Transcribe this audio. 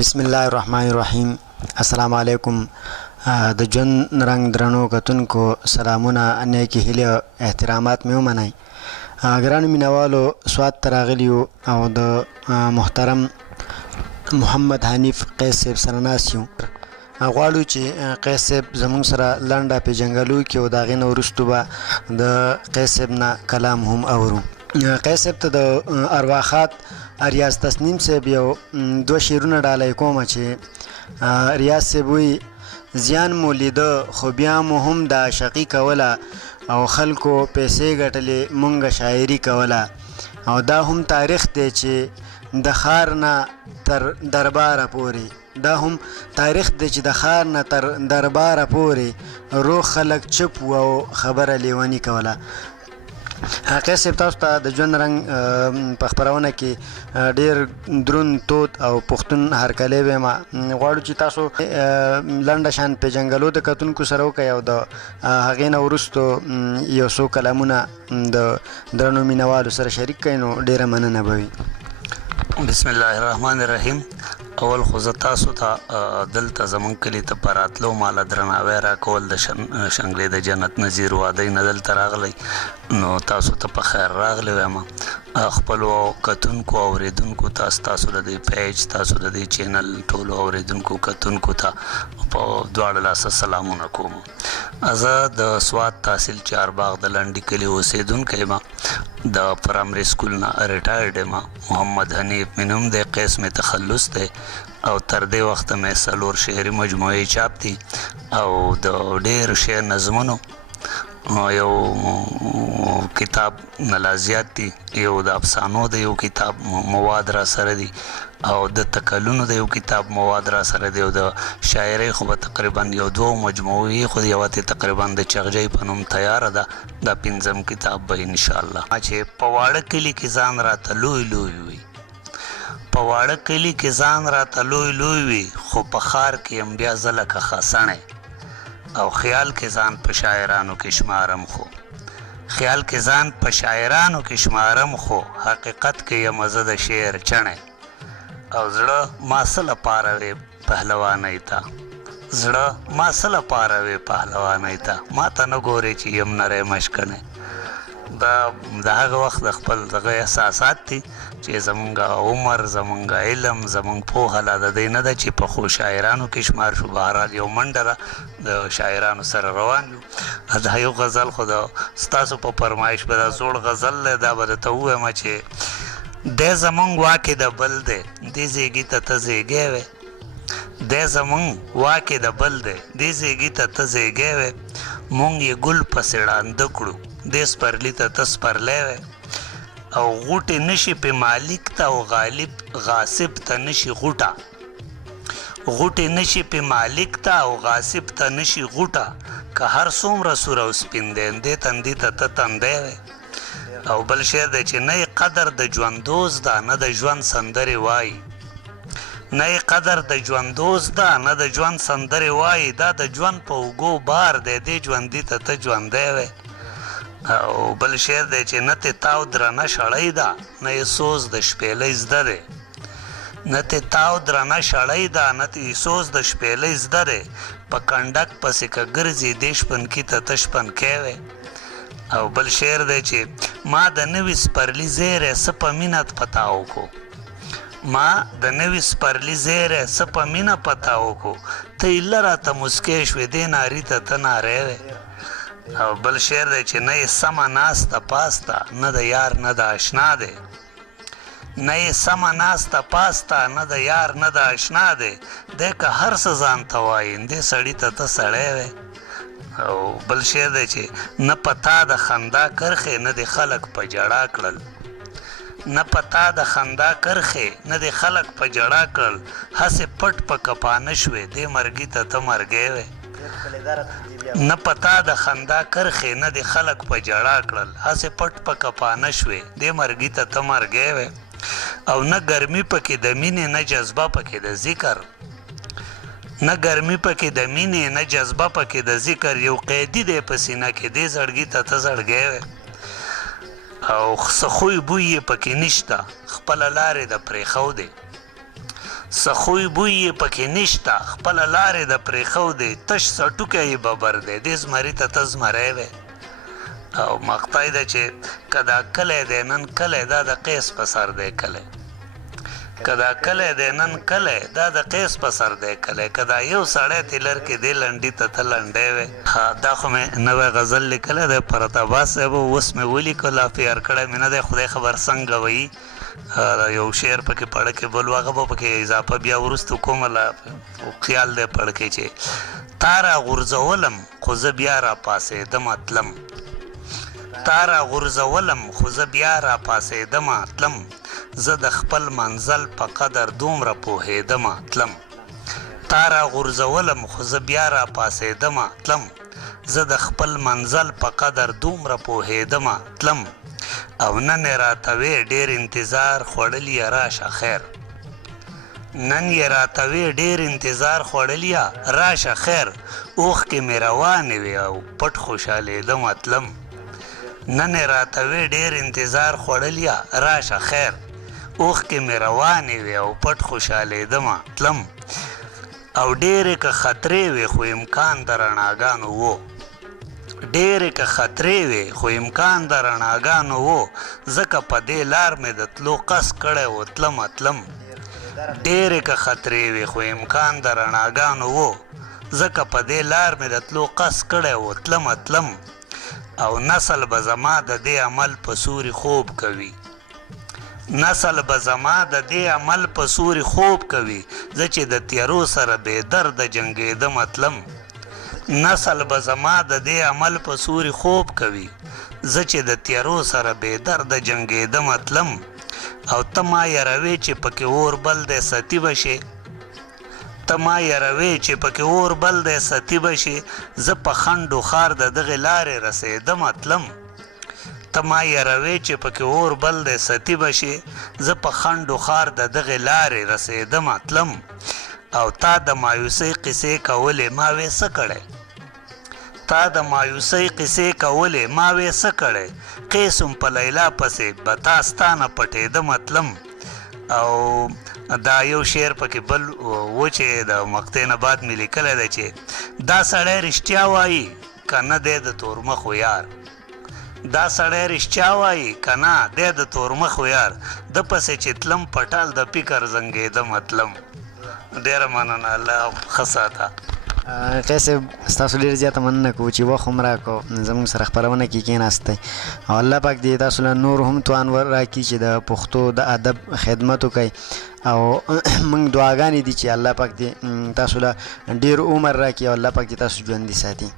بسم الله الرحمن الرحیم. السلام علیکم. د ژوند رنګ درنو کتونکو سلامونه، نیکې هیلې او احترامات مې ومنئ. ګرانو مینوالو، سوات ته راغلي یو او د محترم محمد حنیف قیس صاحب سره ناست یو. غواړو چې قیس صاحب زموږ سره لنډه پیژنګلو کړي او د هغې نه وروستو به د قیس صاحب نه کلام هم اورو. قیس صاحب ته د ارواخات ریاض تسنیم صاحب یو دوه شعرونه ډالۍ کومه چې ریاض صاحب وایي: زیان مو لیده خو بیا مو هم د عاشقي کوله، او خلکو پیسې ګټلې مونږ شاعري کوله، او دا هم تاریخ دی چې د ښار نه تر درباره پورې، دا هم تاریخ دی چې د ښار نه تر درباره پورې روغ خلک چپ و او خبره لیونی کوله. قیس صاحب تاسو ته د ژوند رنګ په خپرونه کې ډېر دروند تود او پښتون هرکلی ویم. غواړو چې تاسو لنډه شان پیژنګلو د کتونکو سره وکړئ او د هغې نه وروستو یو څو کلامونه د درنو مینوالو سره شریک کړئ، نو ډېره مننه به وي. بسم الله الرحمن الرحیم. اول خو زه تاسو ته دلته زمونږ کلي ته په راتلو ماله درناوی راکول د شنګلې د جنت نظیر وادۍ نه دلته راغلی، نو تاسو ته په خیر راغلی وایم. خپلو کتونکو اورېدونکو ته، ستاسو د دې پیج، تاسو د دې چینل ټولو اورېدونکو کتونکو ته په دواړه لاسه سلامونه کوم. زه د سوات تحصیل چارباغ د لنډي کلي اوسېدونکی یم، د پرایمري سکول نه ریټایرډ یم. محمد حنیف مې نوم دی، قیس مې تخلص دی، او تر دې وخته مې 4 شعري مجموعې چاپ دي او د ډېرو شعر نظمونو یو کتاب نه لا زیات دي، یو د افسانو د یو کتاب مواد را سره دي، او د تکلونو د یو کتاب مواد را سره دي، او د شاعرۍ خو به تقریبا یو 2 مجموعې خو یوه تقریبا د چغجۍ په نوم تیاره ده. دا 5م کتاب به انشاءالله. چې په واړه کلي کې ځان راته لوی لوی وي، په واړه کلي کې ځان راته لوی لوی وي، خو په ښار کې یم بیا زه لکه خسنی، او خیال کې ځان په شاعرانو کې شمارم، خو خیال کې ځان په شاعرانو کې شمارم، خو حقیقت کې یم زه د شعر چڼی، او زړه ما څه لپاره وې پهلوانۍ ته، زړه ما څه لپاره وې پهلوانۍ ته، ما ته نه ګورې چې یم نری مشکنی. دا د هغه وخت د خپل دغه احساسات دي چې زمونږ عمر، زمونږ علم، زمونږ پوهه لا د دې نه ده چې پخو شاعرانو کې شمار شو. بهرحال یو منډه ده، د شاعرانو سره روان یو. دا یو غزل خو د ستاسو په فرمایش به دا زوړ غزل دی، دا به درته ووایم چې دی زمونږ واکې د بل دی، دې زیږي ته ته زیږی وې، دی زمونږ واکې د بل دی، دې زیږي ته ته زیږی وې، مونږ یې ګل پسې ړانده کړو، دې سپرلي ته ته سپرلی وې، او غوټې نشي پې مالک ته او غالب غاصب ته نشي غوټه، غوټې نشي پې مالک ته او غاصب ته نشي غوټه، که هر څومره سور او سپین دی، دې تندي ته ته تندی وې. او بل شعر دی چې نه یې قدر د ژوندوز ده، نه د ژوند سندرې وایي، نه یې قدر د ژوندوز ده، نه د ژوند سندرې وایي، دا د ژوند په اوږو بار دی، دې ژوندي ته ته ژوندی وې. او بل شعر دی چې نه تې تاو درنه شړۍ ده، نه یې سوز د شپېلۍ زده دی، نه تې تاو درنه شړۍ ده، نه تې سوز د شپېلۍ زده دی، په کنډک پسې که ګرځي دې شپنکي ته ته شپنکی وې. او بل شعر دی چې ما د نوي سپرلي زیری څه په مینه پتا وکړو، ما د نوي سپرلي زیری څه په مینه پتا وکړو، ته ایله راته مسکی شوې، دې ناري ته ته ناری وې. او بل شعر دی چې نه یې سمه ناسته پاسته، نه د یار نه د اشنا دی، نه یې سمه ناسته پاسته، نه د یار نه د اشنا دی، دی که هر څه ځان ته وایي، دې سړي ته ته سړی وې. او بل شعر دی چې نه پتا د خندا کرښې، نه دې خلک په ژړا کړل، نه پتا د خندا کرښې، نه دې خلک په ژړا کړل، هسې پټ په کپانه شوې، دې مرګي ته ته مرګی وې. نه پتا د خندا کرښې، نه دې خلک په ژړا کړل، هسې پټ په کپانه شوې، دې مرګي ته ته مرګی وې. او نه ګرمي پکې د مینې، نه جذبه پکې د ذکر، نه ګرمي پکې د مینې، نه جذبه پکې د ذکر، یو قیدي دی په سینه کې، دې زړګي ته ته زړګی وې. او څه خوی بوی یې پکې نشته، خپله لارې د پرېښودې، څه خوی بوی یې پکې نشته خپله لارې د پرېښودې تش سټوکی یې ببر دی دې زمري ته ته زمری وی او مقطع ده چې که دا کلی دی نن کلی دا د قیس په سر دی کلی که دا کلی دی نن کلی دا د قیس په سر دی کلی که دا یو سړی تیلر کې دی لنډي ته ته لنډی وی دا خو مې نوی غزل لیکلی دی فرات عباس صاحب اوس مې ولیکو لا فیار کړی مې نه دی خدای خبر څنګه وایي یو شعر پکې پړه کې بل هغه به پکې اضافه بیا وروسته کومه لا خیال دی پړه کې چې تا را غورځولم خو زه بیا راپاڅېدم تلم تا را غورځولم خو زه بیا راپاڅېدم تلم زه د خپل منزل په قدر دومره پوهېدم تلم تا را غورځولم خو زه بیا راپاڅېدم تلم زه د خپل منزل په قدر دومره پوهېدم تلم او نن یې راته وې ډېر انتظار خوړلی راشه خیر نن یې راته وې ډېر انتظار خوړلی راشه خیر اوښکې مې روانې وې او پټ خوشحالېدم تلم نن یې راته وې ډېر انتظار خوړلی راشه خیر اوښکې مې روانې وې او پټ خوشحالېدم تلم او ډېرې که خطرې وې خو امکان د رڼاګانو و ډېرې که خطرې وې خو امکان د رڼاګانو و ځکه په دې لار مې د تلو قص کړی و تلم تلم ډېرې که خطرې وې خو امکان د رڼاګانو و ځکه په دې لار مې د تلو قص کړی و تلم تلم او نسل به زما د دې عمل په سوري خوب کوي نسل به زما د دې عمل په سوري خوب کوي زه چې د تیارو سره بې درده جنګېدم تلم نسل به زما د دې عمل په سوري خوب کوي زه چې د تیارو سره بې درده جنګېدم تلم او ته ما یروې چې پکې اور بل دی ستی به شې ته ما یروې چې پکې اور بل دی ستی به شې زه په خنډ و خار د دغې لارې رسېدم تلم ته ما یروې چې پکې اور بل دی ستی به شې زه په خنډ و خار د دغې لارې رسېدم تلم او تا د مایوسۍ قصې کولې ما وې څه کړی تا د مایوسۍ قصې کولې ما وې څه کړی قیسم په لیلا پسې به تا ستانه پټېدم تلم او دا یو شعر پکې بل و چې د مقطع نه بعد مې لیکلی دی چې دا سړی رښتیا وایي که نه دی د تورمخو یار دا سړی رښتیا وایي که نه دی د تورمخو یار د پسې چې تلم پټال د فکر زنګېدم تلم ډېره مننه الله ښه ساته قیس صاحب ستاسو ډېر زیاته مننه کوو چې وخت هم راکړو زموږ سره خپرونه کې کېناستی او الله پاک دې تاسو له نور هم توان راکړي چې د پښتو د ادب خدمت وکړئ او موږ دعاګانې دي چې الله پاک دې تاسو له ډېر عمر راکړي او الله پاک دې تاسو ژوندي ساتي